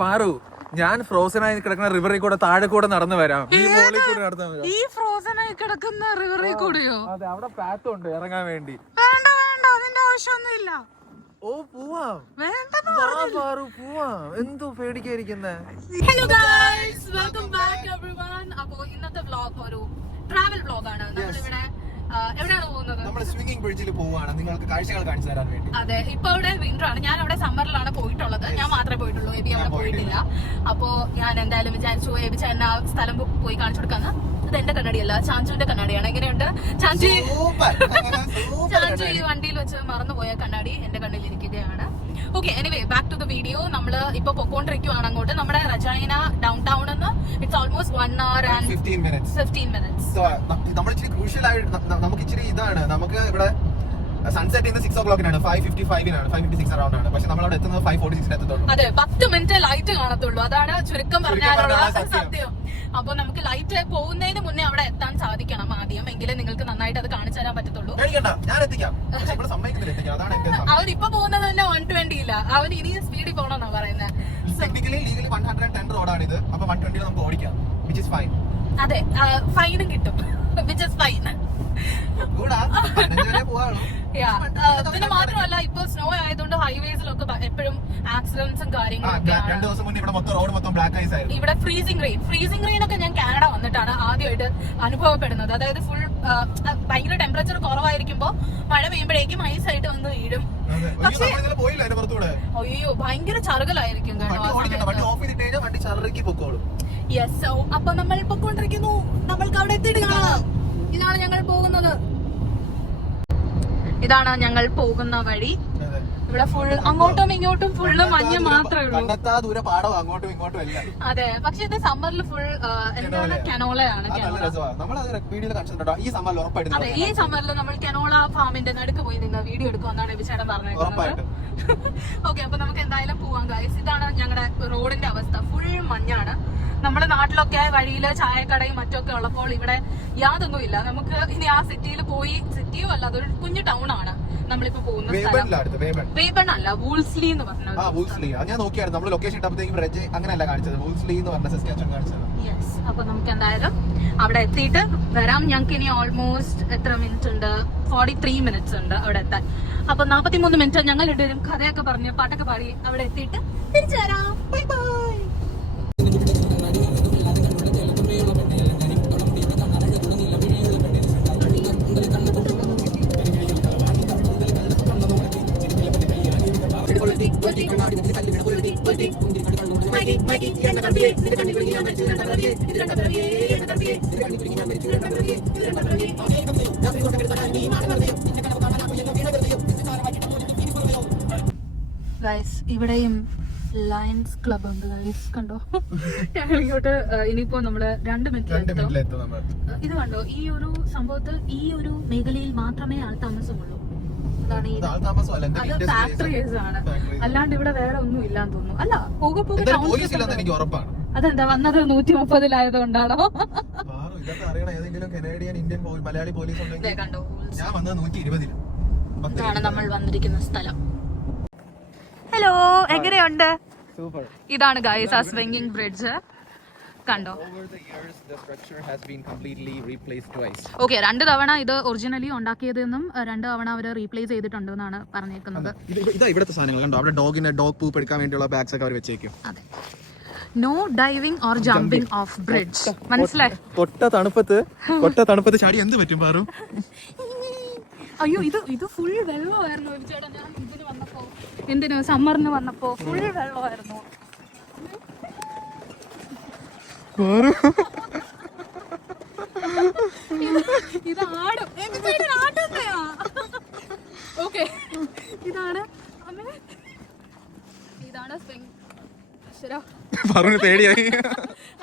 പാറു ഞാൻ ഫ്രോസൺ ആയി കിടക്കുന്ന റിവറിൽ കൂടെ താഴെ കൂടെ നടന്നു വരാം. ഈ മോളിൽ കൂടെ നടന്നു വരാം. ഈ ഫ്രോസൺ ആയി കിടക്കുന്ന റിവറിൽ കൂടെയോ? അതെ അവിടെ പാത്തും ഉണ്ട് ഇറങ്ങാൻ വേണ്ടി. വേണ്ട വേണ്ട അതിന്റെ ആവശ്യമൊന്നുമില്ല. ഓ പോവാം. പാറു പോവാം. എന്തോ പേടിക്കാതിരിക്കുന്നേ? Hello guys welcome back everyone അപ്പോൾ ഇന്നത്തെ വ്ലോഗ് ഒരു ട്രാവൽ വ്ലോഗ് ആണ്. നമ്മളിവിടെ എവിടെയാണ് പോകുന്നത്? നമ്മൾ സ്വിമ്മിംഗ് ബ്രിഡ്ജിൽ പോവാണ്. നിങ്ങൾക്ക് കാഴ്ചകൾ കാണിച്ചു തരാൻ വേണ്ടി. അതെ ഇപ്പൊ അവിടെ വിന്റർ ആണ്. ഞാൻ അവിടെ സമ്മറിലാണ് പോയിട്ടുള്ളത് ഞാൻ മാത്രമേ പോയിട്ടുള്ളൂ. എബി പോയിട്ടില്ല. അപ്പോ ഞാൻ എന്തായാലും വിചാരിച്ചു ഏബി ചേട്ടൻ ആ സ്ഥലം പോയി കാണിച്ചു കൊടുക്കാന്ന്. ഇത് എന്റെ കണ്ണാടിയല്ല ചാഞ്ചുവിന്റെ കണ്ണാടിയാണ്. എങ്ങനെയുണ്ട്? ചാഞ്ചു ചാഞ്ചു ഈ വണ്ടിയിൽ വെച്ച് മറന്നുപോയ കണ്ണാടി എന്റെ കണ്ണിൽ ഇരിക്കുകയാണ്. Okay anyway back to the video നമ്മൾ ഇപ്പൊ പൊക്കോണ്ടിരിക്കുവാണ് അങ്ങോട്ട്. നമ്മുടെ റജൈന ഡൗൺ ടൗൺ എന്ന് it's almost one hour and fifteen minutes fifteen minutes നമ്മൾ ഇച്ചിരി ക്രൂഷ്യൽ ആയിട്ട് നമുക്ക് ഇച്ചിരി ഇതാണ്. നമുക്ക് ഇവിടെ സൺസെറ്റ് ഇന്ന് സിക്സ് ഓ ക്ലോക്കിനാണ് ഫൈവ് ഫിഫ്റ്റി ഫൈവിനാണ് ഫൈവ് ഫിഫ്റ്റി സിക്സ് അറൗണ്ട് ആണ്. പക്ഷെ നമ്മൾ അവിടെ എത്തുന്നത് ഫൈവ് ഫോർട്ടി സിക്സിന് എത്തുള്ളൂ അതെ പത്ത് മിനിറ്റ് ലൈറ്റ് കാണത്തുള്ളൂ. അതാണ് ചുരുക്കം പറഞ്ഞാലുള്ള സത്യം. അപ്പൊ നമുക്ക് ലൈറ്റ് പോകുന്നതിന് മുന്നേ അവിടെ എത്താൻ സാധിക്കണം ആദ്യം. എങ്കിലും നിങ്ങൾക്ക് നന്നായിട്ട് അത് കാണിച്ചു തരാൻ പറ്റത്തുള്ളൂ. അവൻ ഇപ്പൊ പോകുന്നത് തന്നെ വൺ ട്വന്റി ഇല്ല അവൻ ഇനി സ്പീഡിൽ പോകണമെന്നാ പറയുന്നത് technically legally one hundred ten റോഡാണ് ഇത്. അപ്പൊ വൺ ട്വന്റി നമുക്ക് ഓടിക്കാം. വിച്ച് ഇസ് ഫൈൻ അതെ ഫൈനും കിട്ടും. വിച്ച് ഇസ് ഫൈൻ കൂടാ പതിനഞ്ച് പോവാണോ പിന്നെ മാത്രമല്ല ഇപ്പൊ സ്നോ ആയതുകൊണ്ട് ഹൈവേസിലൊക്കെ എപ്പോഴും ആക്സിഡന്റ്സും കാര്യങ്ങളും ഇവിടെ ഫ്രീസിംഗ് റെയിൻ ഫ്രീസിംഗ് റെയിൻ ഒക്കെ ഞാൻ കാനഡ വന്നിട്ടാണ് ആദ്യമായിട്ട് അനുഭവപ്പെടുന്നത്. അതായത് ഫുൾ ഭയങ്കര ടെമ്പറേച്ചർ കുറവായിരിക്കുമ്പോ മഴ പെയ്യുമ്പോഴേക്കും ഐസ് ആയിട്ട് വന്ന് വീഴും. പക്ഷേ- അയ്യോ ഭയങ്കര ചറുകലായിരിക്കും കേട്ടോ യെസ് അപ്പൊ നമ്മൾ പൊക്കോണ്ടിരിക്കുന്നു. നമ്മൾക്ക് അവിടെ എത്തിയിട്ട് കാണാം. ഇതാണ് ഞങ്ങൾ പോകുന്നത്. ഇതാണ് ഞങ്ങൾ പോകുന്ന വഴി. ഇവിടെ ഫുൾ അങ്ങോട്ടും ഇങ്ങോട്ടും ഫുള്ള് മഞ്ഞ് മാത്രമേ ഉള്ളൂ. അങ്ങോട്ടും ഇങ്ങോട്ടും അതെ. പക്ഷെ ഇത് സമ്മറിൽ ഫുൾ എന്താണ് കനോളയാണ്. അത് ഈ സമ്മറിൽ നമ്മൾ കനോള ഫാമിന്റെ നടുക്ക് പോയി നിന്ന് വീഡിയോ എടുക്കുമെന്നാണ് വിചാരം പറഞ്ഞേക്കുന്നത് ഉറപ്പായിട്ടും. ഓക്കെ അപ്പൊ നമുക്ക് എന്തായാലും പോവാം ഗൈസ് ഇതാണ് ഞങ്ങളുടെ റോഡിന്റെ അവസ്ഥ. ഫുൾ മഞ്ഞാണ്. നമ്മുടെ നാട്ടിലൊക്കെ വഴിയിൽ ചായക്കടയും മറ്റൊക്കെ ഉള്ളപ്പോൾ ഇവിടെ യാതൊന്നുമില്ല. നമുക്ക് ഇനി ആ സിറ്റിയിൽ പോയി സിറ്റിയും അല്ല അതൊരു കുഞ്ഞു ടൗൺ ആണ് നമ്മളിപ്പോ പോകുന്ന വേബൺ അല്ല വൂൾസ്ലി എന്ന് പറഞ്ഞത് ആ വൂൾസ്ലി. ഞാൻ നോക്കിയായിരുന്നു. നമ്മൾ ലൊക്കേഷൻ ഇട്ടപ്പോഴത്തേക്കും റെജ് അങ്ങനെയല്ല കാണിച്ചത്. വൂൾസ്ലി എന്ന് പറഞ്ഞ കാണിച്ചത്. യെസ് അപ്പൊ നമുക്ക് എന്തായാലും അവിടെ എത്തിയിട്ട് വരാം. ഞങ്ങൾക്ക് ഇനി ഓൾമോസ്റ്റ് എത്ര മിനിറ്റ് ഉണ്ട്? ഫോർട്ടി ത്രീ മിനിറ്റ്സ് ഉണ്ട് അവിടെ എത്താൻ. അപ്പൊ നാപ്പത്തി മൂന്ന് മിനിറ്റ് ഞങ്ങൾ ഇട്ടുവരും കഥയൊക്കെ പറഞ്ഞ് പാട്ടൊക്കെ പാടി അവിടെ എത്തിയിട്ട് തിരിച്ചു വരാം. ബൈ ബൈ ഗൈസ് ഇവിടെയും ലയൻസ് ക്ലബ് ഉണ്ട് ഗൈസ് കണ്ടോ? ഞങ്ങൾ ഇങ്ങോട്ട് ഇനിയിപ്പോ നമ്മൾ രണ്ട് മിനിറ്റ് ഇത് കണ്ടോ? ഈ ഒരു സംഭവത്തിൽ ഈ ഒരു മേഖലയിൽ മാത്രമേ ആൾതാമസമുള്ളൂ ഈ അത് ഫാക്ടറീസ് ആണ്. അല്ലാണ്ട് ഇവിടെ വേറെ ഒന്നും ഇല്ലാന്ന് തോന്നുന്നു. അല്ല പോക പോക എന്തായാലും പോലീസ് township എനിക്ക് ഉറപ്പാണ്. അതെന്താ വന്നത് നൂറ്റി മുപ്പതിലായത് കൊണ്ടാണോ ഇതൊക്കെ അറിയണം. ഏതെങ്കിലും കനേഡിയൻ ഇന്ത്യൻ പോ- മലയാളി പോലീസ് ദേ കണ്ടോ ഞാൻ വന്നത് നൂറ്റി ഇരുപതിൽ ഇതാണ് നമ്മൾ വന്നിരിക്കുന്ന സ്ഥലം. ഹലോ എങ്ങനെയുണ്ട്? സൂപ്പർ ഇതാണ് ഗൈസ് ആ സ്വിംഗിങ് ബ്രിഡ്ജ് കണ്ടോ? ഓക്കെ രണ്ട് തവണ ഇത് ഒറിജിനലി ഉണ്ടാക്കിയതെന്നും രണ്ട് തവണ അവർ റീപ്ലേസ് ചെയ്തിട്ടുണ്ട് എന്നാണ് പറഞ്ഞേക്കുന്നത്. ഇത് ഇവിടുത്തെ സാധനങ്ങൾ കണ്ടോ? അവിടെ ഡോഗിന്റെ ഡോഗ് പൂപ്പ് എടുക്കാൻ വേണ്ടിയുള്ള ബാഗ്സ് ഒക്കെ അവർ വെച്ചേക്കും. അതെ. No diving or jumping off bridge മനസ്സിലായി? കൊട്ട തണുപ്പത്ത് കൊട്ട തണുപ്പത്ത് ചാടി എന്ത് പറ്റും പാറു? അയ്യോ ഇത് ഇത് ഫുൾ വെള്ളമായിരുന്നു. ഒരു ചേട്ടാ ഞാൻ ഇതിന് വന്നപ്പോ എന്തിനു സമ്മറിന് വന്നപ്പോ ഫുൾ വെള്ളമായിരുന്നു. ഓക്കെ. ഇതാണ്. പറഞ്ഞു ഇതാണ്. പാറുവിന് പേടിയായി.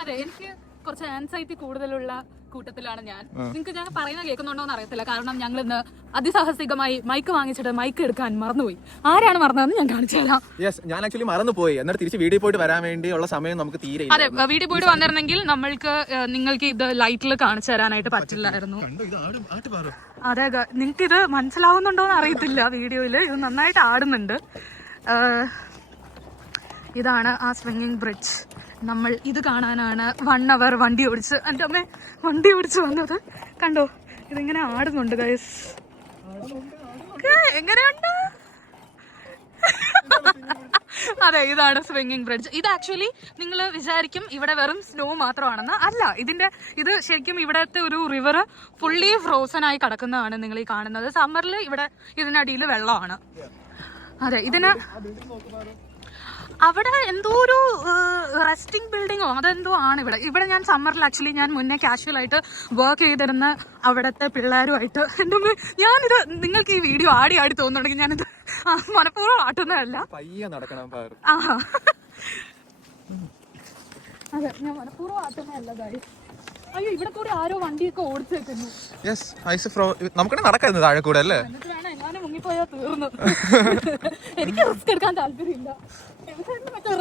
അതെ എനിക്ക് കുറച്ച് ആൻസൈറ്റി കൂടുതലുള്ള കൂട്ടത്തിലാണ് ഞാൻ. നിങ്ങൾക്ക് ഞാൻ പറയുന്ന കേൾക്കുന്നുണ്ടോന്ന് അറിയത്തില്ല. കാരണം ഞങ്ങൾ ഇന്ന് അതിസാഹസികമായി മൈക്ക് വാങ്ങിച്ചിട്ട് മൈക്ക് എടുക്കാൻ മറന്നുപോയി. ആരാണ് മറന്നതെന്ന് ഞാൻ കാണിച്ചു തരാം. യെസ് ഞാൻ ആക്ച്വലി മറന്നുപോയി. എന്നിട്ട് തിരിച്ച് വീട്ടിൽ പോയിട്ട് വരാൻ വേണ്ടിയുള്ള സമയം നമുക്ക് തീരെ ഇല്ല. അതെ വീട്ടിൽ പോയിട്ട് വന്നിരുന്നെങ്കിൽ നമ്മൾക്ക് നിങ്ങൾക്ക് ഇത് ലൈറ്റിൽ കാണിച്ചു തരാനായിട്ട് പറ്റില്ലായിരുന്നു. കണ്ടോ ഇത് ആടും ആട്ട് പാറു. അതെ നിങ്ങൾക്ക് ഇത് മനസ്സിലാവുന്നുണ്ടോന്ന് അറിയത്തില്ല വീഡിയോയിൽ ഇത് നന്നായിട്ട് ആടുന്നുണ്ട്. ഇതാണ് ആ സ്വിംഗിങ് ബ്രിഡ്ജ് നമ്മൾ ഇത് കാണാനാണ് വൺ അവർ വണ്ടി ഓടിച്ച്. എന്റെ അമ്മ വണ്ടി ഓടിച്ച് വന്നത്. കണ്ടോ? ഇതിങ്ങനെ ആടുന്നുണ്ട് ഗൈസ് എങ്ങനെയുണ്ട് അതെ ഇതാണ് സ്വിങ്ങിങ് ബ്രിഡ്ജ് ഇത് ആക്ച്വലി നിങ്ങൾ വിചാരിക്കും ഇവിടെ വെറും സ്നോ മാത്രമാണെന്ന്. അല്ല ഇതിന്റെ ഇത് ശരിക്കും ഇവിടത്തെ ഒരു റിവർ ഫുള്ളി ഫ്രോസൺ ആയി കിടക്കുന്നതാണ് നിങ്ങൾ ഈ കാണുന്നത്. സമ്മറിൽ ഇവിടെ ഇതിനടിയിൽ വെള്ളമാണ്. അതെ ഇതിന് അവിടെ എന്തോ ഒരു റെസ്റ്റിംഗ് ബിൽഡിങ്ങോ അതെന്തോ ആണ് ഇവിടെ. ഇവിടെ ഞാൻ സമ്മറിൽ ആക്ച്വലി ഞാൻ മുന്നേ കാഷ്വൽ ആയിട്ട് വർക്ക് ചെയ്തിരുന്ന അവിടുത്തെ പിള്ളേരുമായിട്ട്. എന്റെ ഞാനിത് നിങ്ങൾക്ക് ഈ വീഡിയോ ആടി ആടി തോന്നുന്നുണ്ടെങ്കിൽ ഞാനിത് മനഃപൂർവം ആട്ടുന്നതല്ല. ആ അതെ ഞാൻ മനഃപൂർവം ആട്ടുന്നതല്ല guys. അയ്യോ ഇവിടെ കൂടി ആരോ വണ്ടിയൊക്കെ ഓടിച്ചു വെക്കുന്നു യെസ് ഐസ് ഫ്രോ നമുക്കിടെ നടക്കായിരുന്നു താഴെ കൂടെ അല്ലേ? എന്നിട്ട് വേണം എങ്ങാനും മുങ്ങിപ്പോയാൽ തീർന്നു എനിക്ക് റിസ്ക് എടുക്കാൻ താല്പര്യമില്ല.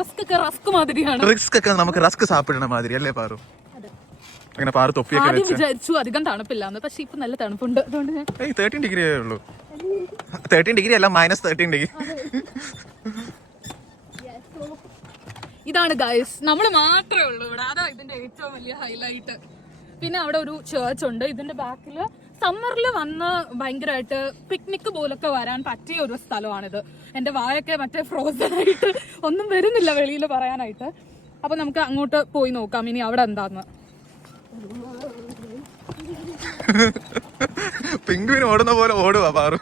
റിസ്ക് ഒക്കെ റസ്ക് മാതിരിയാണ്. റിസ്ക് ഒക്കെ നമുക്ക് റസ്ക് സാപ്പിടണ മാതിരി അല്ലേ പാറു. അങ്ങനെ പാറു തൊപ്പിയൊക്കെ ആദ്യം വിചാരിച്ചു അധികം തണുപ്പില്ലാന്ന് പക്ഷെ ഇപ്പൊ നല്ല തണുപ്പുണ്ട്. അതുകൊണ്ട് ഞാൻ ഏയ് തേർട്ടീൻ ഡിഗ്രി ഉള്ളൂ. തേർട്ടീൻ ഡിഗ്രി അല്ല മൈനസ് തേർട്ടീൻ ഡിഗ്രി ഇതാണ് ഗൈസ് നമ്മൾ മാത്രമേ ഉള്ളൂ ഇവിടെ. അതാ ഇതിന്റെ ഏറ്റവും വലിയ ഹൈലൈറ്റ് പിന്നെ അവിടെ ഒരു ചേർച്ച് ഉണ്ട്. ഇതിന്റെ ബാക്കിൽ സമ്മറിൽ വന്ന് ഭയങ്കരമായിട്ട് പിക്നിക്ക് പോലൊക്കെ വരാൻ പറ്റിയ ഒരു സ്ഥലമാണിത്. എന്റെ വായൊക്കെ മറ്റേ ഫ്രോസൺ ആയിട്ട് ഒന്നും വരുന്നില്ല വെളിയിൽ പറയാനായിട്ട്. അപ്പൊ നമുക്ക് അങ്ങോട്ട് പോയി നോക്കാം. ഇനി അവിടെ എന്താന്ന്. പിങ്കുവിന് ഓടുന്ന പോലെ ഓടുവാ പാറു.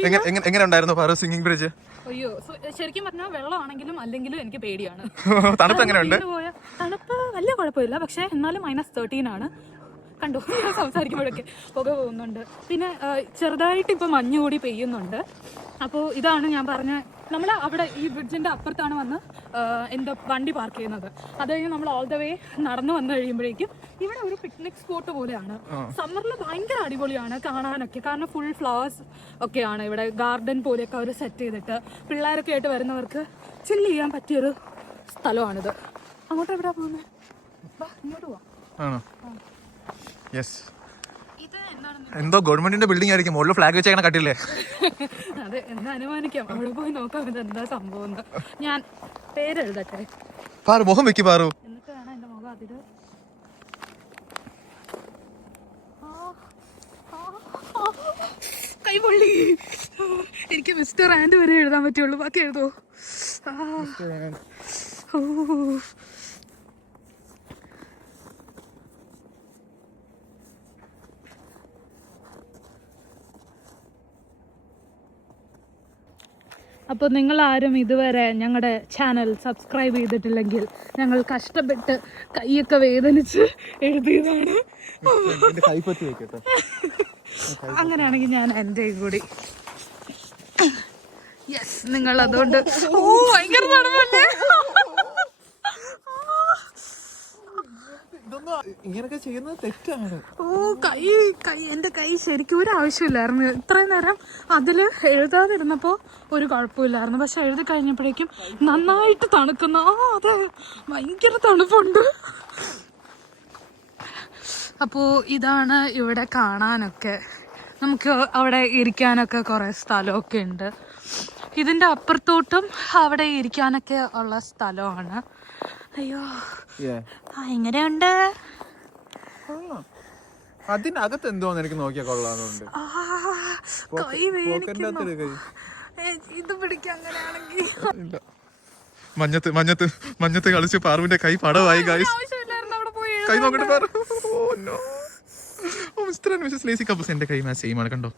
എങ്ങനെ la la ഉണ്ടായിരുന്നു പാറു സിംഗിങ് ബ്രിഡ്ജ് അയ്യോ ശരിക്കും പറഞ്ഞാൽ വെള്ളമാണെങ്കിലും അല്ലെങ്കിലും എനിക്ക് പേടിയാണ്. തണുപ്പ് എങ്ങനെയുണ്ട്? തണുപ്പ് വലിയ കുഴപ്പമില്ല പക്ഷെ എന്നാലും മൈനസ് തേർട്ടീൻ ആണ്. കണ്ടു. സംസാരിക്കുമ്പോഴൊക്കെ പുക പോകുന്നുണ്ട്. പിന്നെ ചെറുതായിട്ട് ഇപ്പൊ മഞ്ഞ് കൂടി പെയ്യുന്നുണ്ട്. അപ്പോൾ ഇതാണ് ഞാൻ പറഞ്ഞ നമ്മൾ അവിടെ ഈ ബ്രിഡ്ജിന്റെ അപ്പുറത്താണ് വന്ന് എന്താ വണ്ടി പാർക്ക് ചെയ്യുന്നത്. അത് കഴിഞ്ഞ് നമ്മൾ ഓൾ ദ വേ നടന്നു വന്നു കഴിയുമ്പോഴേക്കും ഇവിടെ ഒരു പിക്നിക് സ്പോട്ട് പോലെയാണ്. സമ്മറിൽ ഭയങ്കര അടിപൊളിയാണ് കാണാനൊക്കെ. കാരണം ഫുൾ ഫ്ലവേഴ്സ് ഒക്കെയാണ് ഇവിടെ. ഗാർഡൻ പോലെയൊക്കെ അവർ സെറ്റ് ചെയ്തിട്ട് പിള്ളേരൊക്കെ ആയിട്ട് വരുന്നവർക്ക് ചില്ല് ചെയ്യാൻ പറ്റിയൊരു സ്ഥലമാണിത്. അങ്ങോട്ട് എവിടെ പോകുന്നത് ഇങ്ങോട്ട് പോവാം. യെസ് എന്തോ ഗവൺമെന്റിന്റെ ബിൽഡിംഗ് ആയിരിക്കും. മുകളിൽ ഫ്ലാഗ് വെച്ചേക്കണ കട്ടില്ലേ? അതെ എന്താ അനുമാനിക്കാം. അവിടെ പോയി നോക്കാം ഇത് എന്താ സംഭവം ഞാൻ പേരെഴുതട്ടെ? പാറു മുഖം വെക്കി പാറു. കൈപൊള്ളി എനിക്ക് മിസ്റ്റർ ആൻഡ് വരെ എഴുതാൻ പറ്റുള്ളൂ ബാക്കി എഴുതോ. ഓ. അപ്പോൾ നിങ്ങൾ ആരും ഇതുവരെ ഞങ്ങളുടെ ചാനൽ സബ്സ്ക്രൈബ് ചെയ്തിട്ടില്ലെങ്കിൽ ഞങ്ങൾ കഷ്ടപ്പെട്ട് കൈയൊക്കെ വേദനിച്ച് എഴുതിയതാണ്. അങ്ങനെയാണെങ്കിൽ ഞാൻ എന്റെ കൂടി. യെസ് നിങ്ങൾ അതുകൊണ്ട് ഓ ഭയങ്കര തണുപ്പല്ലേ? ഇങ്ങനൊക്കെ ചെയ്യുന്നത് തെറ്റാണ്. ഓ കൈ കൈ എന്റെ കൈ ശരിക്കും ഒരു ആവശ്യമില്ലായിരുന്നു. ഇത്രയും നേരം അതിൽ എഴുതാതിരുന്നപ്പോൾ ഒരു കുഴപ്പമില്ലായിരുന്നു. പക്ഷെ എഴുതി കഴിഞ്ഞപ്പോഴേക്കും നന്നായിട്ട് തണുക്കുന്ന ആ അതെ ഭയങ്കര തണുപ്പുണ്ട്. അപ്പോൾ ഇതാണ് ഇവിടെ കാണാനൊക്കെ. നമുക്ക് അവിടെ ഇരിക്കാനൊക്കെ കുറേ സ്ഥലമൊക്കെ ഉണ്ട്. ഇതിന്റെ അപ്പുറത്തോട്ടും അവിടെ ഇരിക്കാനൊക്കെ ഉള്ള സ്ഥലമാണ്. അയ്യോ എങ്ങനെയുണ്ട്? അതിനകത്ത് എന്തോന്ന് എനിക്ക് നോക്കിയാ കൊള്ളാന്നുണ്ട് ഇത് പിടിക്കാൻ അങ്ങനെയാണെങ്കിൽ. മഞ്ഞത്ത് മഞ്ഞത്ത് മഞ്ഞത്ത് കളിച്ച് പാറുവിന്റെ കൈ പടവായി പോയി കൈ നോക്കട്ടെ Paru. Oh no oh mister and missus lazy cuppas എന്റെ കൈ മാച്ച് ചെയ്യുമാണ് കണ്ടോ?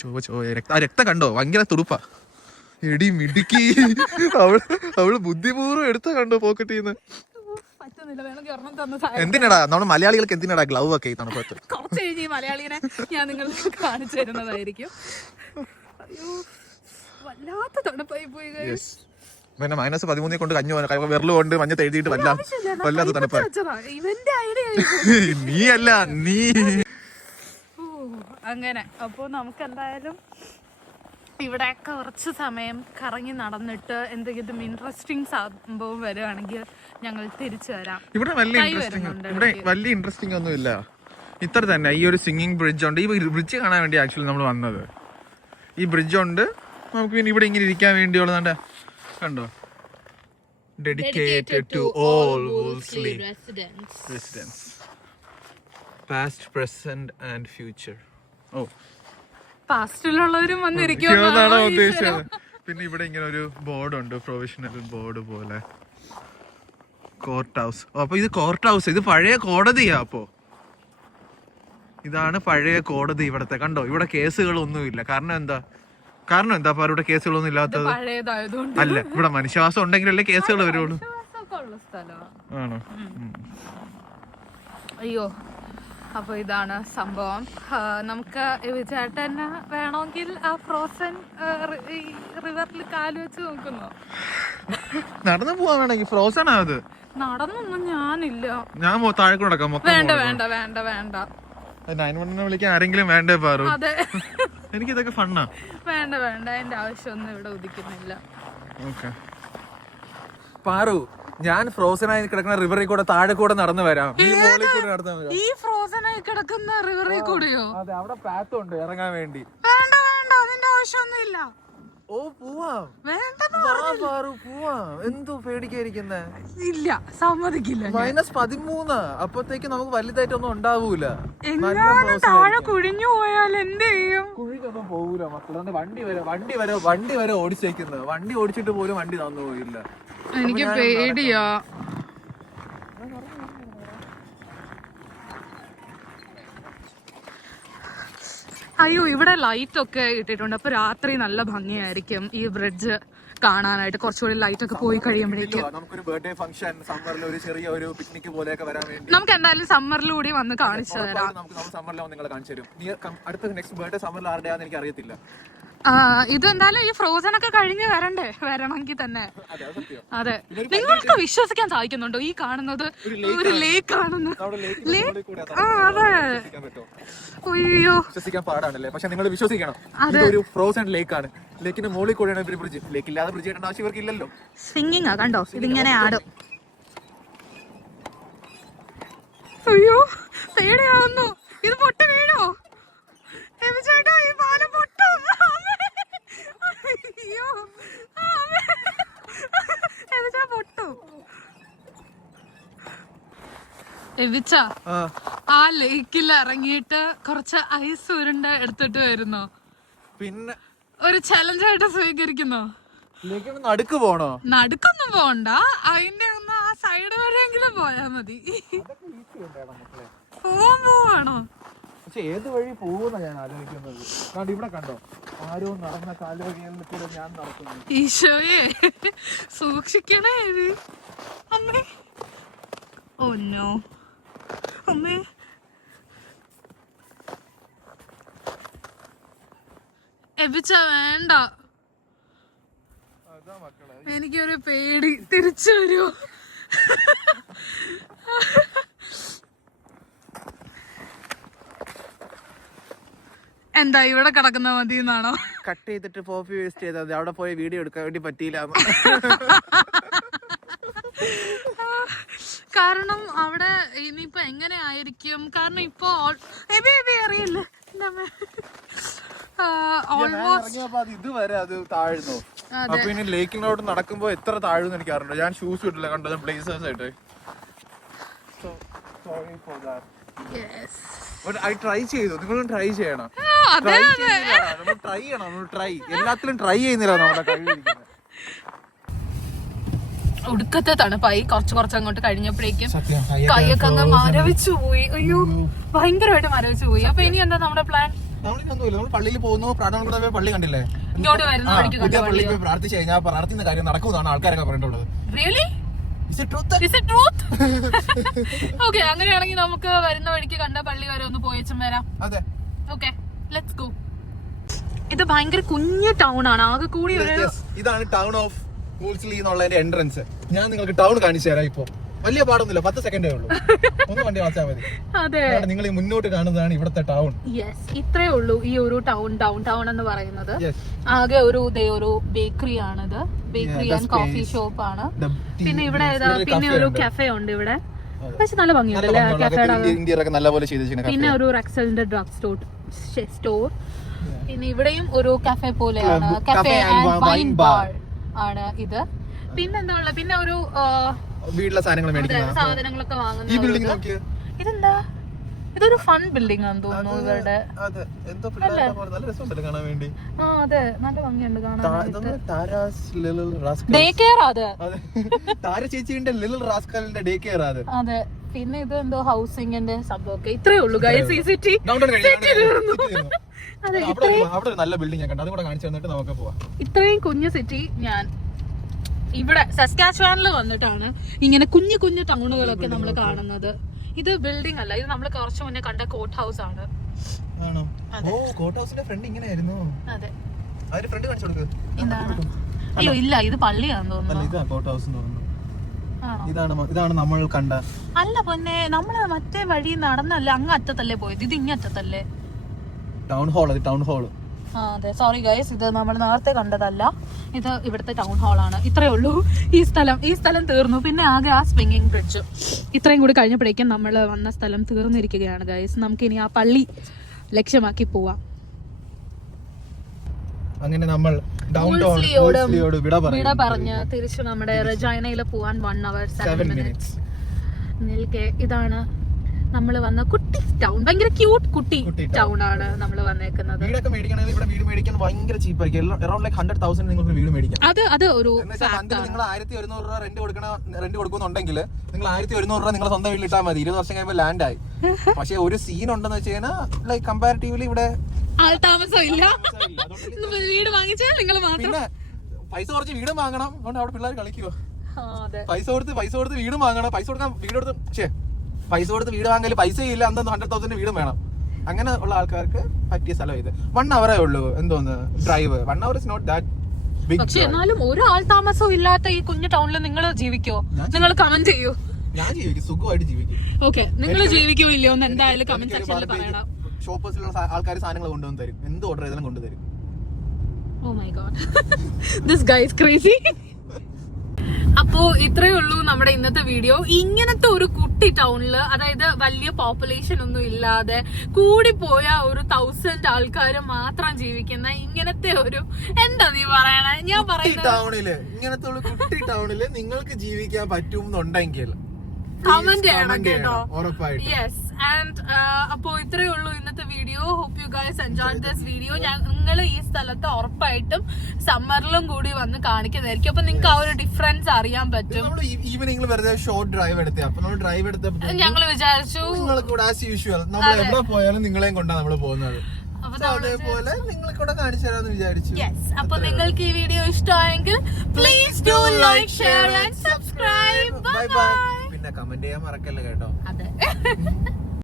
ചോ ചോ രക്ത ആ രക്തം കണ്ടോ? ഭയങ്കര തുടുപ്പാ. എടി മിടുക്കി. അവൾ അവൾ ബുദ്ധിപൂർവം എടുത്ത കണ്ടോ പോക്കറ്റിൽ നിന്ന്. എന്തിനടാ? നമ്മൾ മലയാളികൾക്ക് എന്തിനടാ ഗ്ലൗ ഒക്കെ ഈ തണുപ്പത്ത്? കുറച്ച് കഴിഞ്ഞ് മലയാളീനെ ഞാൻ നിങ്ങൾക്ക് കാണിച്ചു തരുന്നതായിരിക്കും. അയ്യോ വല്ലാത്ത തണുപ്പായി പോയി. പിന്നെ മൈനസ് പതിമൂന്നിൽ കൊണ്ട് കഞ്ഞു വിരൽ കൊണ്ട് മഞ്ഞ എഴുതിയിട്ട് വല്ല വല്ലാത്ത തണുപ്പ് നീ അല്ല നീ അങ്ങനെ. അപ്പോൾ നമുക്ക് എന്തായാലും ഇവിടെ കുറച്ച് സമയം കറങ്ങി നടന്നിട്ട് എന്തെങ്കിലും ഇൻട്രസ്റ്റിംഗ് സംഭവം വരുവാണെങ്കിൽ ഞങ്ങൾ തിരിച്ചു വരാം. ഇവിടെ വലിയ ഇൻട്രസ്റ്റിംഗ് ഇവിടെ വലിയ ഇൻട്രസ്റ്റിംഗ് ഒന്നും ഇല്ല ഇത്ര തന്നെ. ഈ ഒരു സിംഗിങ് ബ്രിഡ്ജ് ഉണ്ട്. ഈ ബ്രിഡ്ജ് കാണാൻ വേണ്ടി ആക്ച്വലി നമ്മൾ വന്നത്. ഈ ബ്രിഡ്ജ് ഉണ്ട്. നമുക്ക് പിന്നെ ഇവിടെ ഇങ്ങനെ ഇരിക്കാൻ വേണ്ടിയുള്ളതാണ്ട് കണ്ടോ? Dedicated to all Wolseley residents past present and future oh പാസ്റ്റിലുള്ളവരും വന്നിരിക്കുമെന്നാണോ ഉദ്ദേശിച്ചത്. പിന്നെ ഇവിടെ ഇങ്ങനെ ഒരു ബോർഡ് ഉണ്ട് പ്രൊവിഷണൽ ബോർഡ് പോലെ. കോർട്ട് ഹൗസ് അപ്പൊ ഇത് കോർട്ട് ഹൗസ് ഇത് പഴയ കോടതിയാ അപ്പോ. ഇതാണ് പഴയ കോടതി ഇവിടത്തെ. കണ്ടോ? ഇവിടെ കേസുകളൊന്നുമില്ല. കാരണം എന്താ? കാരണം എന്താ അപ്പൊ ഇവിടെ കേസുകളൊന്നും ഇല്ലാത്തത്? അല്ല ഇവിടെ മനുഷ്യവാസം ഉണ്ടെങ്കിലല്ലേ കേസുകൾ വരുള്ളൂ. ആണോ? അയ്യോ. അപ്പൊ ഇതാണ് സംഭവം. നമുക്ക് തന്നെ വേണമെങ്കിൽ ആ ഫ്രോസൺ റിവറിൽ കാൽ വെച്ച് നോക്കുന്നു. നടന്നു പോവാൻ വേണമെങ്കിൽ ഫ്രോസൺ ആണത്. അത് നടന്നൊന്നും ഞാനില്ല. ഞാൻ മൊ- താഴെ കൂടെ നടക്കാം മൊത്തം വേണ്ട വേണ്ട വേണ്ട വേണ്ട. നയൻ വണ്ണിനെ വിളിക്കാൻ ആരെങ്കിലും വേണ്ടേ പാറു? അതെ. എനിക്ക് ഇതൊക്കെ ഫണ്ണാ വേണ്ട വേണ്ട. എന്റെ ആവശ്യമൊന്നും ഇവിടെ ഉദിക്കുന്നില്ല. ഓക്കെ പാറു ഞാൻ ഫ്രോസൺ ആയി കിടക്കുന്ന റിവറിൽ കൂടെ താഴെ കൂടെ നടന്നു വരാം. ഈ മോളിൽ കൂടെ നടന്നു വരാം. ഈ ഫ്രോസൺ ആയി കിടക്കുന്ന റിവറിൽ കൂടെയോ? അതെ അവിടെ പാത്ത് ഉണ്ട് ഇറങ്ങാൻ വേണ്ടി. വേണ്ട വേണ്ട അതിന്റെ ആവശ്യമൊന്നുമില്ല. ഓ പോവാം. എന്തോ പേടിക്കാതിരിക്കുന്നേ? ഇല്ല സമ്മതിക്കില്ല മൈനസ് പതിമൂന്ന്. അപ്പത്തേക്ക് നമുക്ക് വലുതായിട്ടൊന്നും ഉണ്ടാവൂല. താഴെ കുഴിഞ്ഞു പോയാൽ എന്ത് ചെയ്യും? കുഴിക്കൊന്നും പോകൂല മക്കളെ. വണ്ടി വരെ വണ്ടി വരെ വണ്ടി വരെ ഓടിച്ചേക്കുന്നത്. വണ്ടി ഓടിച്ചിട്ട് പോലും വണ്ടി തന്നു പോയില്ല. എനിക്ക് പേടിയാ. അയ്യോ ഇവിടെ ലൈറ്റ് ഒക്കെ ഇട്ടിട്ടുണ്ട് അപ്പൊ രാത്രി നല്ല ഭംഗിയായിരിക്കും ഈ ബ്രിഡ്ജ് കാണാനായിട്ട്. കുറച്ചുകൂടി ലൈറ്റ് ഒക്കെ പോയി കഴിയുമ്പോഴേക്കും. നമുക്കൊരു ബർത്ത്ഡേ ഫംഗ്ഷൻ സമ്മറിൽ ഒരു ചെറിയ ഒരു പിക്നിക് പോലെയൊക്കെ വരാൻ വേണ്ടി. നമുക്ക് എന്തായാലും സമ്മറിലൂടെ വന്ന് കാണിച്ചു തരാം. നമുക്ക് സമ്മറിൽ നിങ്ങളെ കാണിച്ചു തരും. അടുത്ത നെക്സ്റ്റ് ബർത്ത്ഡേ സമ്മറിൽ ആരുടെയാന്ന് എനിക്ക് അറിയത്തില്ല ആ, ഇത് എന്തായാലും ഈ ഫ്രോസൺ ഒക്കെ കഴിഞ്ഞ് വരണ്ടേ? വരണമെങ്കിൽ തന്നെ. അതെ നിങ്ങൾക്ക് വിശ്വസിക്കാൻ സാധിക്കുന്നുണ്ടോ? ഈ കാണുന്നത് ഒരു ലേക്ക് ആണെന്ന്. മുകളിൽ ആ അതെ. അയ്യോ. വിശ്വസിക്കാൻ പാടാണല്ലേ? പക്ഷെ നിങ്ങൾ വിശ്വസിക്കണം. ഒരു ഫ്രോസൺ ലേക്ക് ആണ്. ലേക്കിന്റെ മുകളിൽ കൂടെയാണ് ഒരു ബ്രിഡ്ജ് ലേക്ക് ഇല്ലാതെ ബ്രിഡ്ജ് ചെയ്യേണ്ട ആവശ്യം ഇവർക്ക് ഇല്ലല്ലോ. സിംഗിങ് ആ കണ്ടോ? ഇതിങ്ങനെ ആടും. അയ്യോ പേടിയാവുന്നു ഇത് പൊട്ടി വീണോ എബി ചേട്ടാ ഈ പാലം പൊട്ടും അയ്യോ എബി ചേട്ടാ പൊട്ടും ആ. ലേക്കിൽ ഇറങ്ങിയിട്ട് കുറച്ച് ഐസ് ഉരുണ്ട എടുത്തിട്ട് വരുന്നോ. പിന്നെ ഒരു ചലഞ്ചായിട്ട് സ്വീകരിക്കുന്നോ. ലേക്കിന് നടുക്ക് പോണോ? നടുക്കൊന്നും പോണ്ട. അതിന്റെ ഒന്ന് ആ സൈഡ് വരെയെങ്കിലും പോയാ മതി. പോവാൻ പോവാണോ? പക്ഷെ ഏത് വഴി പോകുന്ന ഞാൻ ആലോചിക്കുന്നത്? കാരണം ഇവിടെ കണ്ടോ? ആരോ നടന്ന കാലുവഴികളിൽ കൂടെ ഞാൻ നടക്കുന്നു. ഈശോയെ സൂക്ഷിക്കണേ അമ്മേ. ഒന്നോ അമ്മേ. എബിച്ച വേണ്ട. എനിക്കൊരു പേടി. തിരിച്ചു വരുമോ എന്താ ഇവിടെ കിടക്കുന്ന മതി എന്നാണോ കട്ട് ചെയ്തിട്ട് പോപ്പി വേസ്റ്റ് ചെയ്താൽ മതി. അവിടെ പോയി വീഡിയോ എടുക്കാൻ വേണ്ടി പറ്റിയില്ല. കാരണം അവിടെ ഇനിയിപ്പോ എങ്ങനെ ആയിരിക്കും? കാരണം ഇപ്പൊ അറിയില്ല. ഇതുവരെ അത് താഴ്ന്നു. അതെ. അപ്പൊ ഇനി ലേക്കിനോട് നടക്കുമ്പോ എത്ര താഴ്ന്നു എനിക്ക് അറിയില്ല ഞാൻ ഷൂസ് ഇട്ടില്ല കണ്ടത് പ്ലേസേഴ്സ് ആയിട്ട്. ട്രൈ ചെയ്തു. നിങ്ങളും ട്രൈ ചെയ്യണം. ട്രൈ നമ്മൾ ചെയ്യണം. നമ്മൾ ട്രൈ എല്ലാത്തിലും ട്രൈ ചെയ്യുന്നില്ല നമ്മുടെ കഴിവിരിക്കുന്നത് ഒടുക്കത്തെ തണുപ്പായി കുറച്ച് കുറച്ച് അങ്ങോട്ട് കഴിഞ്ഞപ്പോഴേക്കും കൈയൊക്കെ അങ്ങ് മരവിച്ചു പോയി. അയ്യോ ഭയങ്കരമായിട്ട് മരവിച്ചു പോയി. അപ്പൊ ഇനി എന്താ നമ്മുടെ പ്ലാൻ പള്ളിയിൽ പോകുന്നു പ്രാർത്ഥന പള്ളി കണ്ടില്ലേ? ഇങ്ങോട്ട് വരുന്ന പള്ളിയിൽ പോയി പ്രാർത്ഥിച്ചു കഴിഞ്ഞാൽ പ്രാർത്ഥിക്കുന്ന കാര്യം നടക്കുന്നതാണ് ആൾക്കാരൊക്കെ പറഞ്ഞിട്ടുള്ളത്. റിയലി ഓക്കെ അങ്ങനെയാണെങ്കിൽ നമുക്ക് വരുന്ന വഴിക്ക് കണ്ട പള്ളി വരെ ഒന്ന് പോയച്ചും വരാം. അതെ. ഓക്കെ ലെറ്റ്സ് ഗോ ഇത് ഭയങ്കര കുഞ്ഞു ടൗൺ ആണ്. ആകെ കൂടി ഒരു ഇതാണ് ടൗൺ ഓഫ് കൂൾസ്ലി എന്നുള്ളതിന്റെ എൻട്രൻസ് ഞാൻ നിങ്ങൾക്ക് ടൗൺ കാണിച്ചു തരാം ഇപ്പൊ. വലിയ പാടൊന്നുമില്ല പത്ത് സെക്കൻഡേ ഉള്ളൂ. ഒന്ന് വണ്ടി വാച്ചാൽ മതി. അതാണ് നിങ്ങൾ ഈ മുന്നോട്ട് കാണുന്നതാണ് ഇവിടുത്തെ ടൗൺ യെസ് ഇത്രേ ഉള്ളൂ ഈ ഒരു ടൗൺ ഡൗൺ ടൗൺ എന്ന് പറയുന്നത്. ആകെ ഒരു ഇതേ ഒരു ബേക്കറി ആണിത്. ബേക്കറി ആൻഡ് കോഫി ഷോപ്പ് ആണ്. പിന്നെ ഇവിടെ പിന്നെ ഒരു. കഫേ ഉണ്ട് ഇവിടെ. പക്ഷെ നല്ല ഭംഗിയുണ്ട് നല്ലപോലെ പിന്നെ ഒരു റെക്സലിന്റെ ഡ്രഗ് സ്റ്റോർ സ്റ്റോർ പിന്നെ ഇവിടെയും ഒരു കഫേ പോലെയാണ്. കഫേ ആൻഡ് വൈൻ ബാർ ആണ് ഇത്. പിന്നെന്താ ഉള്ളത്? പിന്നെ ഒരു വീട്ടിലെ സാധനങ്ങൾ മേടിക്കുന്ന സാധനങ്ങളൊക്കെ ഈ ബിൽഡിംഗ് നോക്കിയേ. ഇതെന്താ? ഇതൊരു ഫൺ ബിൽഡിംഗ് ആണെന്ന് തോന്നുന്നു ഇവരുടെ. ആ അതെ നല്ല ഭംഗിയുണ്ട് കാണാൻ ഡേ കെയർ അത്. താര ചേച്ചിന്റെ ലിറ്റിൽ റാസ്കലിന്റെ ഡേ കെയർ അത്. അതെ. പിന്നെ ഇത് എന്തോ ഹൗസിംഗിന്റെ സംഭവമൊക്കെ. ഇത്രേ ഉള്ളൂ ഗൈസ് ഈ സിറ്റി അതെ അവിടെ അവിടെ ഒരു നല്ല ബിൽഡിംഗ് കണ്ടു. കാണിച്ചു തന്നിട്ട് നമുക്ക് പോവാം. ഇത്രയും കുഞ്ഞു സിറ്റി ഞാൻ ഇവിടെ സസ്കാച്വാനിൽ വന്നിട്ടാണ് ഇങ്ങനെ കുഞ്ഞു കുഞ്ഞു ടൗണുകളൊക്കെ നമ്മൾ കാണുന്നത്. ഇത് ബിൽഡിംഗ് അല്ല ഇത് നമ്മൾ കുറച്ച് മുന്നേ കണ്ട കോട്ട് ഹൗസ് ആണ്? അയ്യോ ഇല്ല ഇത് പള്ളിയാണെന്ന് തോന്നുന്നു ഇതാ കോട്ട് ഹൗസ് എന്ന് തോന്നുന്നു ആണോ ഇതാണ് ഇതാണ് നമ്മൾ കണ്ട. അല്ല പൊന്നെ നമ്മൾ മറ്റേ വഴി നടന്നല്ല അങ്ങ് അറ്റത്തല്ലേ പോയത്? ഇത് ഇങ്ങ അറ്റത്തല്ലേ? ടൗൺ ഹാൾ അത് ടൗൺ ഹാൾ അതെ. സോറി ഗൈസ് ഇത് നമ്മൾ നേരത്തെ കണ്ടതല്ല. ഇത് ഇവിടുത്തെ ടൗൺ ഹാളാണ് ഇത്രേ ഉള്ളൂ. ഈ സ്ഥലം ഈ സ്ഥലം തീർന്നു. പിന്നെ ആകെ ആ സ്വിങ്ങിങ് ബ്രിഡ്ജ് ഇത്രയും കൂടി കഴിഞ്ഞപ്പോഴേക്കും നമ്മൾ വന്ന സ്ഥലം തീർന്നിരിക്കുകയാണ് ഗൈസ് നമുക്ക് ഇനി ആ പള്ളി ലക്ഷ്യമാക്കി പോവാം. അങ്ങനെ നമ്മൾ വിട പറഞ്ഞ് തിരിച്ചു നമ്മുടെ റജൈനയിൽ പോവാൻ വൺ അവർ സെവൻ മിനിറ്റ്സ് നിൽക്കെ. ഇതാണ് നമ്മൾ വന്ന കുട്ടി ടൗൺ ഭയങ്കര ക്യൂട്ട് കുട്ടി ടൗൺ ആണ് നമ്മൾ വന്നേക്കുന്നത്. വീടൊക്കെ മേടിക്കണമെങ്കിൽ ഇവിടെ വീട് മേടിക്കാൻ ഭയങ്കര ചീപ്പായിരിക്കും അറൌണ്ട് ലൈക്ക് ഹൺഡ്രഡ് തൗസൻഡ് നിങ്ങൾക്ക് വീട് മേടിക്കാം. അത് അത് ഒരു നിങ്ങൾ ആയിരത്തി ഒരുന്നൂറ് രൂപ റെന്റ് കൊടുക്കണ റെന്റ് കൊടുക്കുന്നുണ്ടെങ്കിൽ നിങ്ങൾ ആയിരത്തി ഒരുന്നൂറ് രൂപ നിങ്ങളുടെ സ്വന്തം വീട്ടിൽ ഇട്ടാൽ മതി. ഇരുപത് വർഷം കഴിയുമ്പോൾ ലാൻഡ് ആയി. പക്ഷേ ഒരു സീൻ ഉണ്ടെന്ന് വെച്ച് കഴിഞ്ഞാൽ ലൈക്ക് കമ്പാരിറ്റീവ്ലി ഇവിടെ ആൾ താമസം ഇല്ല. വീട് വാങ്ങിച്ചാൽ നിങ്ങൾ മാത്രം. പൈസ കുറച്ച് വീടും വാങ്ങണം. അവിടെ പിള്ളേർ അതെ. പൈസ കൊടുത്ത് പൈസ കൊടുത്ത് വീടും വാങ്ങണം. പൈസ കൊടുക്കാൻ വീട് കൊടുത്ത് ഛേ പൈസ കൊടുത്ത് വീട് വാങ്ങൽ പൈസ ഇല്ല എന്തോ ഹൺഡ്രഡ് തൗസൻഡ് വീടും വേണം. അങ്ങനെ ഉള്ള ആൾക്കാർക്ക് പറ്റിയ സ്ഥലം ഇത്. വൺ അവറേ ഉള്ളൂ എന്തോന്ന്? Drive one hour is not that പക്ഷെ എന്നാലും ഒരു ആൾ താമസവും ഇല്ലാത്ത ഈ കുഞ്ഞു ടൗണിൽ നിങ്ങൾ ജീവിക്കോ? നിങ്ങൾ കമന്റ് ചെയ്യൂ. ഞാൻ ജീവിക്കും സുഖമായിട്ട് ജീവിക്കും. ഓക്കെ നിങ്ങൾ ജീവിക്കോ ഇല്ലയോ എന്ന് എന്തായാലും കമന്റ് സെക്ഷനിൽ പറയണം. ഷോപ്പേഴ്സിലുള്ള ആൾക്കാർ സാധനങ്ങൾ കൊണ്ടുവന്ന് തരും. എന്ത് ഓർഡർ ചെയ്താലും കൊണ്ടുതരും. ഓ my god this guy is crazy അപ്പോ ഇത്രയേ ഉള്ളൂ നമ്മുടെ ഇന്നത്തെ വീഡിയോ. ഇങ്ങനത്തെ ഒരു കുട്ടി ടൗണിൽ അതായത് വലിയ പോപ്പുലേഷൻ ഒന്നും ഇല്ലാതെ കൂടിപ്പോയ ഒരു തൗസൻഡ് ആൾക്കാർ മാത്രം ജീവിക്കുന്ന ഇങ്ങനത്തെ ഒരു എന്താ നീ പറയണേ? ഞാൻ പറയുന്നത് ടൗണിൽ ഇങ്ങനത്തെ ഒരു കുട്ടി ടൗണിൽ നിങ്ങൾക്ക് ജീവിക്കാൻ പറ്റുമെന്നുണ്ടെങ്കിൽ കമന്റ് ചെയ്യണം കേട്ടോ. യെസ് ആൻഡ് അപ്പോ ഇത്രയേ ഉള്ളൂ ഇന്നത്തെ video. Hope you guys enjoy this video ഞങ്ങൾ ഈ സ്ഥലത്ത് ഉറപ്പായിട്ടും സമ്മറിലും കൂടി വന്ന് കാണിക്കുന്നതായിരിക്കും. അപ്പൊ നിങ്ങൾക്ക് ആ ഒരു ഡിഫറൻസ് അറിയാൻ പറ്റും. ഈവനിങ്ങിൽ വെറുതെ ഷോർട്ട് ഡ്രൈവ് എടുത്തേ. അപ്പൊ നമ്മൾ ഡ്രൈവ് എടുത്തപ്പോ ഞങ്ങൾ വിചാരിച്ചു. നിങ്ങൾ കൂടെ ആസ് യൂഷ്വൽ നമ്മൾ എവിടെ പോയാലും നിങ്ങളെയും കൊണ്ടാണ് നമ്മൾ പോകുന്നത്. അപ്പൊ So, അതേപോലെ നിങ്ങൾ കൂടെ കാണിച്ചു തരാന്ന് വിചാരിച്ചു. യെസ് അപ്പൊ നിങ്ങൾക്ക് ഈ വീഡിയോ ഇഷ്ടമായെങ്കിൽ please do like share and subscribe bye bye പിന്നെ കമന്റ് ചെയ്യാൻ മറക്കല്ലേ കേട്ടോ? അതെ.